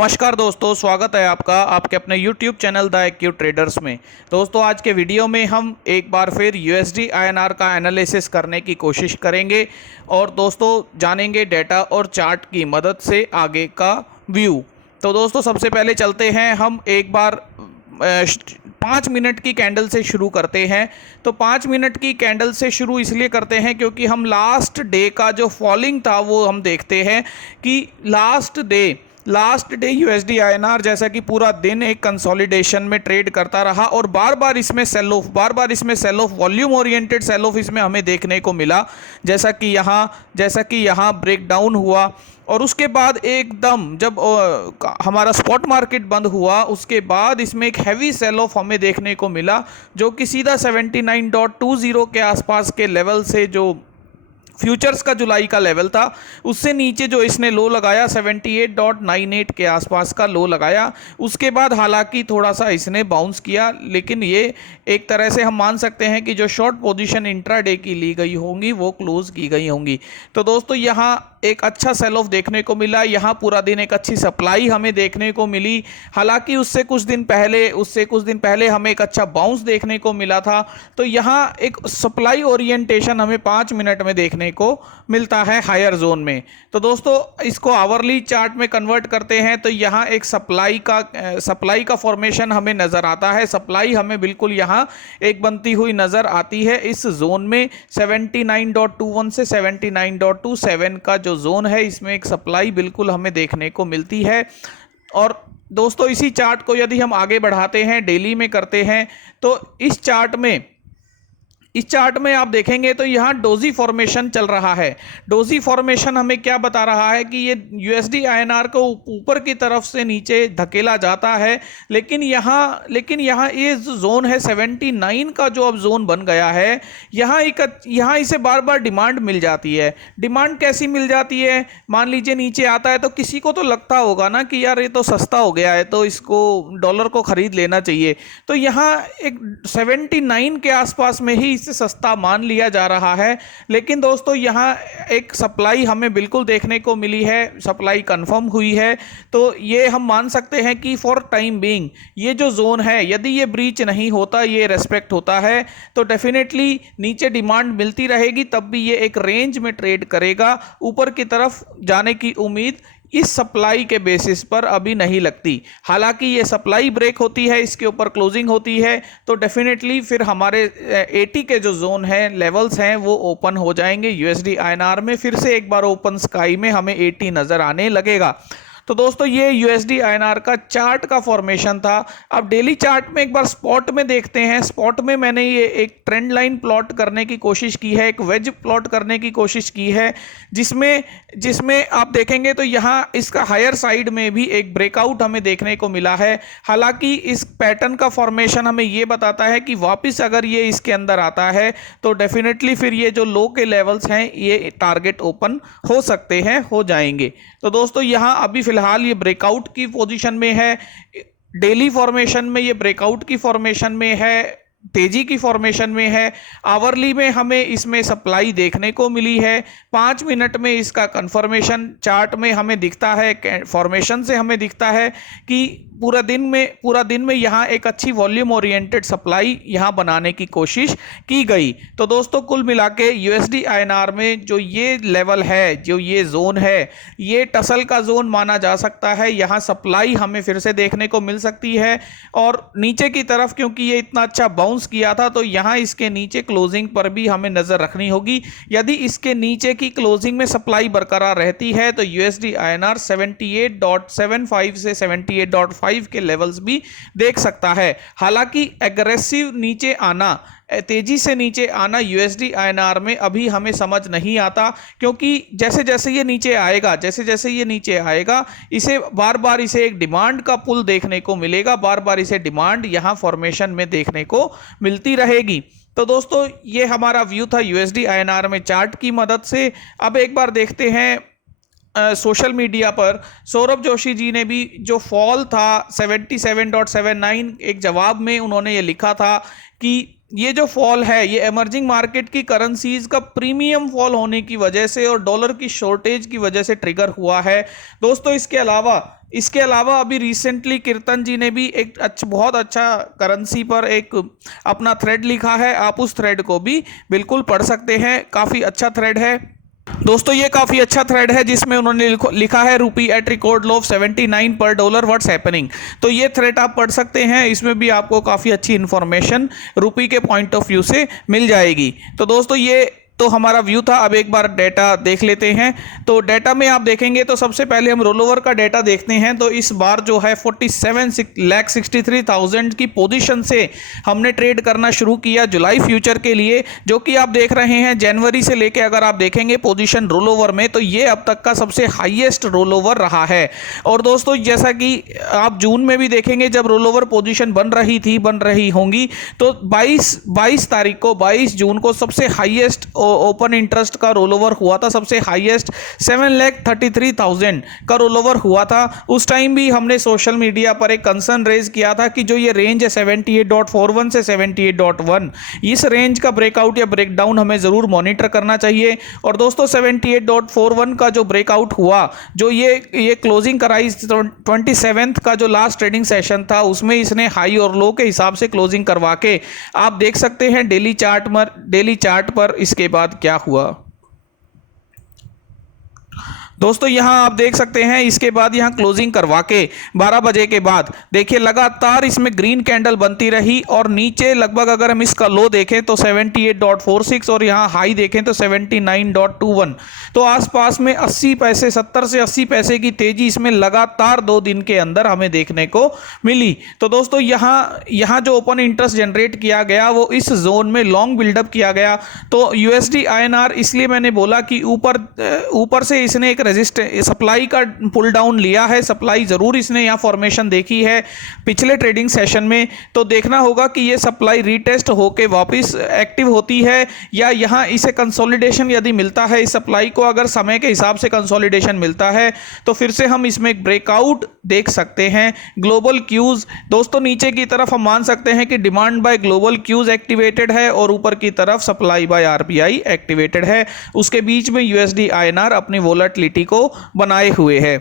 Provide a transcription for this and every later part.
नमस्कार दोस्तों, स्वागत है आपका आपके अपने YouTube channel the AQ traders में। दोस्तों, आज के वीडियो में हम एक बार फिर USD INR का एनालिसिस करने की कोशिश करेंगे और दोस्तों जानेंगे डेटा और चार्ट की मदद से आगे का व्यू। तो दोस्तों, सबसे पहले चलते हैं हम एक बार 5 मिनट की कैंडल से शुरू करते हैं। तो 5 मिनट की कैंडल से शुरू इसलिए करते हैं क्योंकि हम लास्ट डे का जो फॉलिंग था वो हम देखते हैं कि लास्ट डे USD INR जैसा कि पूरा दिन एक कंसोलिडेशन में ट्रेड करता रहा और बार बार इसमें sell off volume oriented sell off इसमें हमें देखने को मिला, जैसा कि यहाँ ब्रेकडाउन हुआ। और उसके बाद एकदम जब हमारा स्पॉट मार्केट बंद हुआ उसके बाद इसमें एक हैवी सेल ऑफ हमें देखने को मिला, जो कि सीधा 79.20 के आसपास के लेवल से, जो फ्यूचर्स का जुलाई का लेवल था, उससे नीचे जो इसने लो लगाया 78.98 के आसपास का लो लगाया। उसके बाद हालांकि थोड़ा सा इसने बाउंस किया, लेकिन ये एक तरह से हम मान सकते हैं कि जो शॉर्ट पोजीशन इंट्राडे की ली गई होंगी वो क्लोज की गई होंगी। तो दोस्तों, यहाँ एक अच्छा सेल ऑफ देखने को मिला, यहाँ पूरा दिन एक अच्छी सप्लाई हमें देखने को मिली। हालांकि उससे कुछ दिन पहले हमें एक अच्छा बाउंस देखने को मिला था। तो यहाँ एक सप्लाई ओरिएंटेशन हमें 5 मिनट में देखने को मिलता है हायर जोन में। तो दोस्तों, इसको आवरली चार्ट में कन्वर्ट करते हैं तो यहाँ एक सप्लाई का फॉर्मेशन हमें नजर आता है। सप्लाई हमें बिल्कुल यहाँ एक बनती हुई नजर आती है इस जोन में। 79.21 से 79.27 का जो जोन है, इसमें एक सप्लाई बिल्कुल हमें देखने को मिलती है। और दोस्तों, इसी चार्ट को यदि हम आगे बढ़ाते हैं, डेली में करते हैं, तो इस चार्ट में आप देखेंगे तो यहाँ डोजी फॉर्मेशन चल रहा है। डोजी फॉर्मेशन हमें क्या बता रहा है कि ये USD INR को ऊपर की तरफ से नीचे धकेला जाता है, लेकिन यहाँ ये जो जोन है 79 का, जो अब जोन बन गया है, यहाँ इसे बार बार डिमांड मिल जाती है। डिमांड कैसी मिल जाती है? मान लीजिए नीचे आता है तो किसी को तो लगता होगा ना कि यार ये तो सस्ता हो गया है, तो इसको डॉलर को खरीद लेना चाहिए। तो यहाँ एक 79 के आसपास में ही से सस्ता मान लिया जा रहा है। लेकिन दोस्तों, यहाँ एक सप्लाई हमें बिल्कुल देखने को मिली है, सप्लाई कंफर्म हुई है। तो ये हम मान सकते हैं कि फॉर टाइम बीइंग ये जो जोन है, यदि ये ब्रीच नहीं होता, ये रेस्पेक्ट होता है, तो डेफिनेटली नीचे डिमांड मिलती रहेगी, तब भी ये एक रेंज में ट्रेड करेगा। ऊपर की तरफ जाने की उम्मीद इस सप्लाई के बेसिस पर अभी नहीं लगती। हालांकि ये सप्लाई ब्रेक होती है, इसके ऊपर क्लोजिंग होती है, तो डेफिनेटली फिर हमारे 80 के जो जोन है, लेवल्स हैं, वो ओपन हो जाएंगे। USD INR में फिर से एक बार ओपन स्काई में हमें 80 नजर आने लगेगा। तो दोस्तों, ये USD INR का चार्ट का फॉर्मेशन था। अब डेली चार्ट में एक बार स्पॉट में देखते हैं। स्पॉट में मैंने ये एक ट्रेंड लाइन प्लॉट करने की कोशिश की है, एक वेज प्लॉट करने की कोशिश की है, जिसमें आप देखेंगे तो यहाँ इसका हायर साइड में भी एक ब्रेकआउट हमें देखने को मिला है। हालांकि इस पैटर्न का फॉर्मेशन हमें ये बताता है कि वापस अगर ये इसके अंदर आता है तो डेफिनेटली फिर ये जो लो के लेवल्स हैं, ये टारगेट ओपन हो सकते हैं, हो जाएंगे। तो दोस्तों, यहाँ अभी फिलहाल ये ब्रेकआउट की पोजीशन में है। डेली फॉर्मेशन में ये ब्रेकआउट की फॉर्मेशन में है, तेजी की फॉर्मेशन में है। आवरली में हमें इसमें सप्लाई देखने को मिली है। 5 मिनट में इसका कंफर्मेशन चार्ट में हमें दिखता है, फॉर्मेशन से हमें दिखता है कि पूरा दिन में यहाँ एक अच्छी वॉल्यूम ओरिएंटेड सप्लाई यहाँ बनाने की कोशिश की गई। तो दोस्तों, कुल मिला के USD INR में जो ये लेवल है, जो ये जोन है, ये टसल का जोन माना जा सकता है। यहाँ सप्लाई हमें फिर से देखने को मिल सकती है। और नीचे की तरफ, क्योंकि ये इतना अच्छा बाउंस किया था, तो यहाँ इसके नीचे क्लोजिंग पर भी हमें नजर रखनी होगी। यदि इसके नीचे की क्लोजिंग में सप्लाई बरकरार रहती है तो USD INR 78.75 से 78.5 के लेवल्स भी देख सकता है। हालांकि एग्रेसिव नीचे आना, तेजी से नीचे आना USD INR में अभी हमें समझ नहीं आता, क्योंकि जैसे जैसे ये नीचे आएगा इसे बार बार एक डिमांड का पुल देखने को मिलेगा, बार बार इसे डिमांड यहाँ फॉर्मेशन में देखने को मिलती रहेगी। तो दोस्तों, ये हमारा व्यू था USD INR में चार्ट की मदद से। अब एक बार देखते हैं सोशल मीडिया पर सौरभ जोशी जी ने भी जो फॉल था 77.79, एक जवाब में उन्होंने ये लिखा था कि ये जो फॉल है ये इमर्जिंग मार्केट की करेंसीज का प्रीमियम फॉल होने की वजह से और डॉलर की शॉर्टेज की वजह से ट्रिगर हुआ है। दोस्तों इसके अलावा इसके अलावा अभी रिसेंटली कीर्तन जी ने भी एक बहुत अच्छा करेंसी पर एक अपना थ्रेड लिखा है, आप उस थ्रेड को भी बिल्कुल पढ़ सकते हैं, काफ़ी अच्छा थ्रेड है दोस्तों। ये काफ़ी अच्छा थ्रेड है जिसमें उन्होंने लिखा है रूपी एट रिकॉर्ड लो ऑफ 79 पर डॉलर व्हाट्स हैपनिंग। तो ये थ्रेड आप पढ़ सकते हैं, इसमें भी आपको काफ़ी अच्छी इंफॉर्मेशन रूपी के पॉइंट ऑफ व्यू से मिल जाएगी। तो दोस्तों ये तो हमारा व्यू था। अब एक बार डेटा देख लेते हैं। तो डेटा में आप देखेंगे तो सबसे पहले हम रोल ओवर का डेटा देखते हैं। तो इस बार जो है 47,63,000 की पोजीशन से हमने ट्रेड करना शुरू किया जुलाई फ्यूचर के लिए, जो कि आप देख रहे हैं जनवरी से लेके अगर आप देखेंगे पोजीशन रोल ओवर में तो ये अब तक का सबसे हाईएस्ट रोल ओवर रहा है। और दोस्तों जैसा कि आप जून में भी देखेंगे जब रोल ओवर पोजीशन बन रही होंगी तो 22 तारीख को 22 जून को सबसे हाईएस्ट ओपन इंटरेस्ट का रोल ओवर हुआ था, सबसे हाईएस्ट 7,33,000 का रोल ओवर हुआ था। उस टाइम भी हमने सोशल मीडिया पर एक कंसर्न रेज किया था कि जो ये रेंज है 78.41 से 78.1, इस रेंज का ब्रेकआउट या ब्रेकडाउन हमें जरूर मॉनिटर करना चाहिए। और दोस्तों 78.41 का जो ब्रेकआउट हुआ, जो ये क्लोजिंग कराई 27th का जो लास्ट ट्रेडिंग सेशन था उसमें इसने हाई और लो के हिसाब से क्लोजिंग करवा के आप देख सकते हैं डेली चार्ट पर इसके बाद क्या हुआ। दोस्तों यहां आप देख सकते हैं इसके बाद यहां क्लोजिंग करवा के 12 बजे के बाद देखिए लगातार इसमें ग्रीन कैंडल बनती रही और नीचे लगभग अगर हम इसका लो देखें तो 78.46 और यहां हाई देखें तो 79.21, तो आसपास में 80 पैसे 70 से 80 पैसे की तेजी इसमें लगातार 2 दिन के अंदर हमें देखने को मिली। तो दोस्तों यहां जो ओपन इंटरेस्ट जनरेट किया गया वो इस जोन में लॉन्ग बिल्डअप किया गया। तो यूएसडी आईएनआर इसलिए मैंने बोला कि ऊपर से इसने एक सप्लाई का पुल डाउन लिया है, सप्लाई जरूर इसने यहां फॉर्मेशन देखी है पिछले ट्रेडिंग सेशन में। तो देखना होगा कि ये सप्लाई रीटेस्ट होके वापस एक्टिव होती है या यहां इसे कंसोलिडेशन यदि मिलता है, इस सप्लाई को अगर समय के हिसाब से कंसोलिडेशन मिलता है तो फिर से हम इसमें एक ब्रेकआउट देख सकते हैं। ग्लोबल क्यूज दोस्तों नीचे की तरफ हम मान सकते हैं कि demand by global cues activated है और ऊपर की तरफ सप्लाई बाय आरबीआई एक्टिवेटेड है। उसके बीच में यूएसडी आईएनआर अपनी वोलेटिलिटी को बनाए हुए है।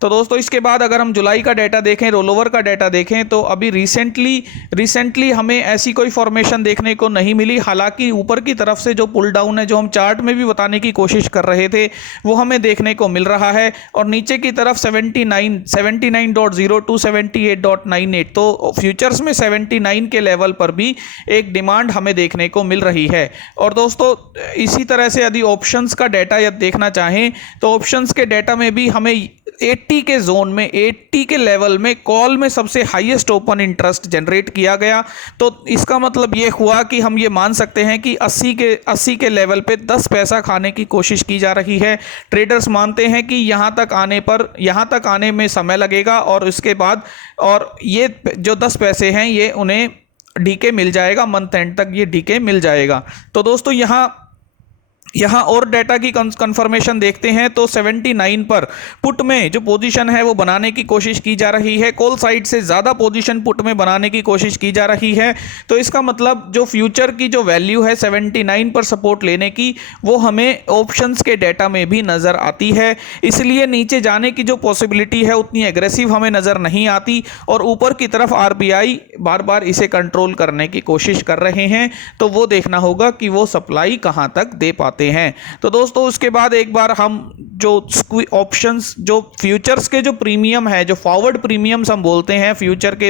तो दोस्तों इसके बाद अगर हम जुलाई का डेटा देखें, रोल ओवर का डेटा देखें तो अभी रिसेंटली हमें ऐसी कोई फॉर्मेशन देखने को नहीं मिली। हालांकि ऊपर की तरफ से जो पुल डाउन है जो हम चार्ट में भी बताने की कोशिश कर रहे थे वो हमें देखने को मिल रहा है। और नीचे की तरफ 79.02 टू 78.98, तो फ्यूचर्स में 79 के लेवल पर भी एक डिमांड हमें देखने को मिल रही है। और दोस्तों इसी तरह से यदि ऑप्शंस का डेटा यदि देखना चाहें तो ऑप्शंस के डेटा में भी हमें 80 के जोन में 80 के लेवल में कॉल में सबसे हाईएस्ट ओपन इंटरेस्ट जनरेट किया गया। तो इसका मतलब ये हुआ कि हम ये मान सकते हैं कि 80 के लेवल पे 10 पैसा खाने की कोशिश की जा रही है। ट्रेडर्स मानते हैं कि यहाँ तक आने में समय लगेगा और इसके बाद और ये जो 10 पैसे हैं ये उन्हें डीके मिल जाएगा, मंथ एंड तक ये डीके मिल जाएगा। तो दोस्तों यहाँ और डेटा की कंफर्मेशन देखते हैं तो 79 पर पुट में जो पोजीशन है वो बनाने की कोशिश की जा रही है। कॉल साइड से ज़्यादा पोजीशन पुट में बनाने की कोशिश की जा रही है। तो इसका मतलब जो फ्यूचर की जो वैल्यू है 79 पर सपोर्ट लेने की वो हमें ऑप्शंस के डेटा में भी नज़र आती है। इसलिए नीचे जाने की जो पॉसिबिलिटी है उतनी एग्रेसिव हमें नज़र नहीं आती और ऊपर की तरफ आरबीआई बार बार इसे कंट्रोल करने की कोशिश कर रहे हैं। तो वो देखना होगा कि वो सप्लाई कहाँ तक दे पाते हैं। तो दोस्तों उसके बाद एक बार हम जो ऑप्शंस जो फ्यूचर्स के जो प्रीमियम है, जो फॉरवर्ड प्रीमियम्स हम बोलते हैं, फ्यूचर के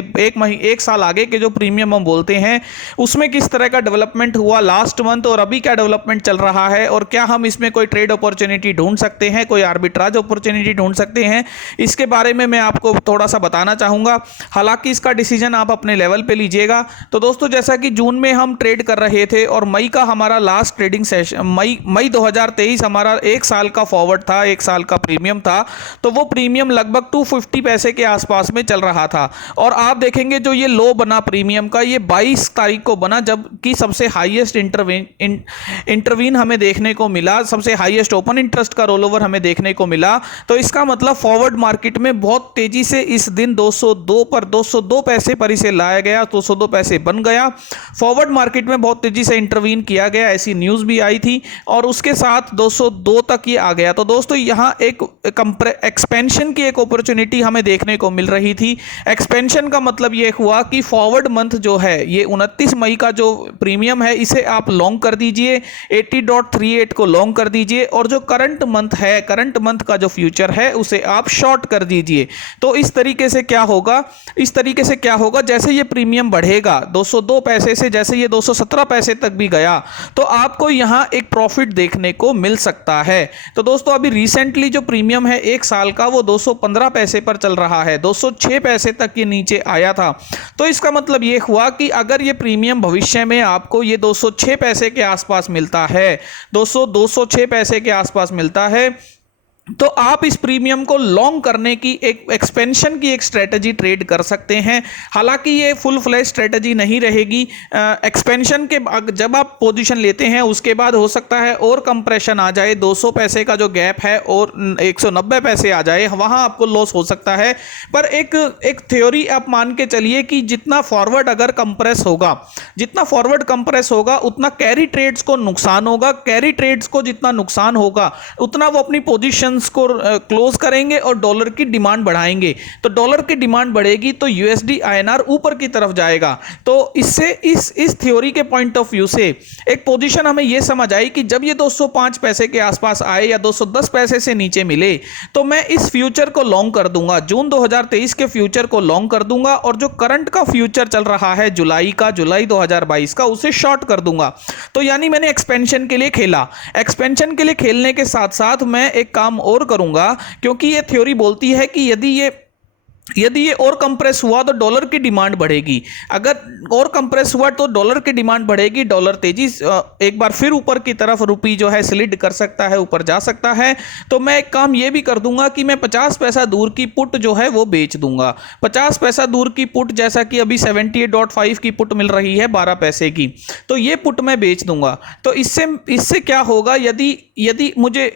एक साल आगे के जो प्रीमियम हम बोलते हैं उसमें किस तरह का डेवलपमेंट हुआ लास्ट मंथ और अभी क्या डेवलपमेंट चल रहा है और क्या हम इसमें कोई ट्रेड अपॉर्चुनिटी ढूंढ सकते हैं, कोई आर्बिट्राज अपॉर्चुनिटी ढूंढ सकते हैं, इसके बारे में मैं आपको थोड़ा सा बताना चाहूंगा। हालांकि इसका डिसीजन आप अपने लेवल पे लीजिएगा। तो दोस्तों जैसा कि जून में हम ट्रेड कर रहे थे और मई का हमारा लास्ट ट्रेडिंग सेशन मई 2023 हमारा 1 साल का फॉरवर्ड था, 1 साल का प्रीमियम था। तो वो प्रीमियम लगभग 250 पैसे के आसपास में चल रहा था और आप देखेंगे जो ये लो बना प्रीमियम का ये 22 तारीख को बना जबकि सबसे हाईएस्ट इंटरवीन हमें देखने को मिला, सबसे हाईएस्ट ओपन इंटरेस्ट का रोल ओवर हमें देखने को मिला। तो इसका मतलब फॉरवर्ड मार्केट में बहुत तेजी से इस दिन 202 पैसे पर इसे लाया गया, 202 पैसे बन गया। फॉरवर्ड मार्केट में बहुत तेजी से इंटरवीन किया गया, ऐसी न्यूज़ भी आई थी और उसके साथ 202 तक ये आ गया। तो दोस्तों दोस्तों यहाँ एक एक्सपेंशन की एक अपॉर्चुनिटी हमें देखने को मिल रही थी। एक्सपेंशन का मतलब ये हुआ कि फॉरवर्ड मंथ जो है ये 29 मई का जो प्रीमियम है इसे आप लॉन्ग कर दीजिए, 80.38 को लॉन्ग कर दीजिए, और जो करंट मंथ है, करंट मंथ का जो फ्यूचर है उसे आप शॉर्ट कर दीजिए। तो इस तरीके से क्या होगा, जैसे ये प्रीमियम बढ़ेगा 202 पैसे से, जैसे ये 217 पैसे तक भी गया तो आपको यहां एक प्रॉफिट देखने को मिल सकता है। तो दोस्तों अभी रिसेंटली जो प्रीमियम है 1 साल का वो 215 पैसे पर चल रहा है, 206 पैसे तक ये नीचे आया था। तो इसका मतलब ये हुआ कि अगर ये प्रीमियम भविष्य में आपको ये 206 पैसे के आसपास मिलता है, 206 पैसे के आसपास मिलता है, तो आप इस प्रीमियम को लॉन्ग करने की एक एक्सपेंशन की एक स्ट्रेटजी ट्रेड कर सकते हैं। हालांकि ये फुल फ्लैश स्ट्रेटजी नहीं रहेगी। एक्सपेंशन के जब आप पोजीशन लेते हैं उसके बाद हो सकता है और कंप्रेशन आ जाए, 200 पैसे का जो गैप है और 190 पैसे आ जाए, वहां आपको लॉस हो सकता है। पर एक थ्योरी आप मान के चलिए कि जितना फॉरवर्ड अगर कंप्रेस होगा, जितना फॉरवर्ड कंप्रेस होगा उतना कैरी ट्रेड्स को नुकसान होगा। कैरी ट्रेड्स को जितना नुकसान होगा उतना वो अपनी पोजीशन को क्लोज करेंगे और डॉलर की डिमांड बढ़ाएंगे। तो डॉलर की डिमांड बढ़ेगी तो यूएसडी आईएनआर ऊपर की तरफ जाएगा। तो इससे इस थ्योरी के पॉइंट ऑफ व्यू से एक पोजीशन हमें यह समझ आई कि जब ये 205 पैसे के आसपास आए या 210 पैसे से नीचे मिले तो मैं इस फ्यूचर को लॉन्ग कर दूंगा, जून 2023 के फ्यूचर को लॉन्ग कर दूंगा, और जो करंट का फ्यूचर चल रहा है जुलाई 2022 का, उसे शॉर्ट कर दूंगा। तो यानी मैंने एक्सपेंशन के लिए खेला। एक्सपेंशन के लिए खेलने के साथ साथ मैं एक काम और करूंगा, क्योंकि ये थ्योरी बोलती है कि यदि ये और कंप्रेस हुआ तो डॉलर की डिमांड बढ़ेगी। अगर और कंप्रेस हुआ तो डॉलर की डिमांड बढ़ेगी, डॉलर तेजी एक बार फिर ऊपर की तरफ, रुपी जो है स्लिड कर सकता है, ऊपर जा सकता है। तो मैं एक काम ये भी कर दूंगा कि मैं 50 पैसा दूर की पुट जो है वो बेच दूंगा। 50 पैसा दूर की पुट, जैसा कि अभी 78.5 की पुट मिल रही है 12 पैसे की, तो ये पुट मैं बेच दूंगा। तो इससे क्या होगा, यदि मुझे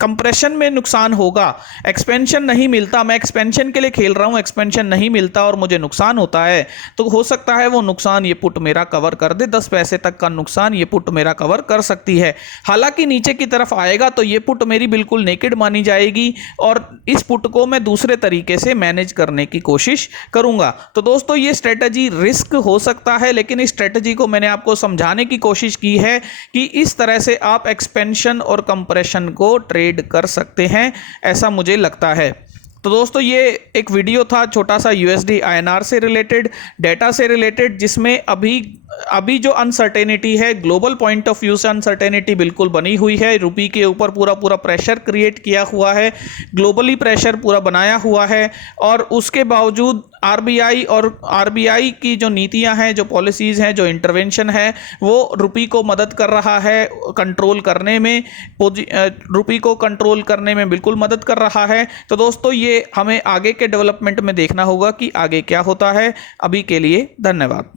कंप्रेशन में नुकसान होगा, एक्सपेंशन नहीं मिलता, मैं एक्सपेंशन के लिए खेल रहा हूं, एक्सपेंशन नहीं मिलता और मुझे नुकसान होता है, तो हो सकता है वो नुकसान ये पुट मेरा कवर कर दे। 10 पैसे तक का नुकसान ये पुट मेरा कवर कर सकती है। हालांकि नीचे की तरफ आएगा तो ये पुट मेरी बिल्कुल नेकेड मानी जाएगी और इस पुट को मैं दूसरे तरीके से मैनेज करने की कोशिश करूंगा। तो दोस्तों ये स्ट्रेटजी रिस्क हो सकता है, लेकिन इस स्ट्रेटजी को मैंने आपको समझाने की कोशिश की है कि इस तरह से आप एक्सपेंशन और कंप्रेशन को ट्रेड कर सकते हैं, ऐसा मुझे लगता है। तो दोस्तों ये एक वीडियो था छोटा सा यूएसडी आईएनआर से रिलेटेड, डेटा से रिलेटेड, जिसमें अभी जो अनसर्टेनिटी है, ग्लोबल पॉइंट ऑफ व्यू से अनसर्टेनिटी बिल्कुल बनी हुई है। रुपी के ऊपर पूरा प्रेशर क्रिएट किया हुआ है, ग्लोबली प्रेशर पूरा बनाया हुआ है, और उसके बावजूद आरबीआई की जो नीतियां हैं, जो पॉलिसीज़ हैं, जो इंटरवेंशन है, वो रुपी को मदद कर रहा है कंट्रोल करने में, रुपी को कंट्रोल करने में बिल्कुल मदद कर रहा है। तो दोस्तों ये हमें आगे के डेवलपमेंट में देखना होगा कि आगे क्या होता है। अभी के लिए धन्यवाद।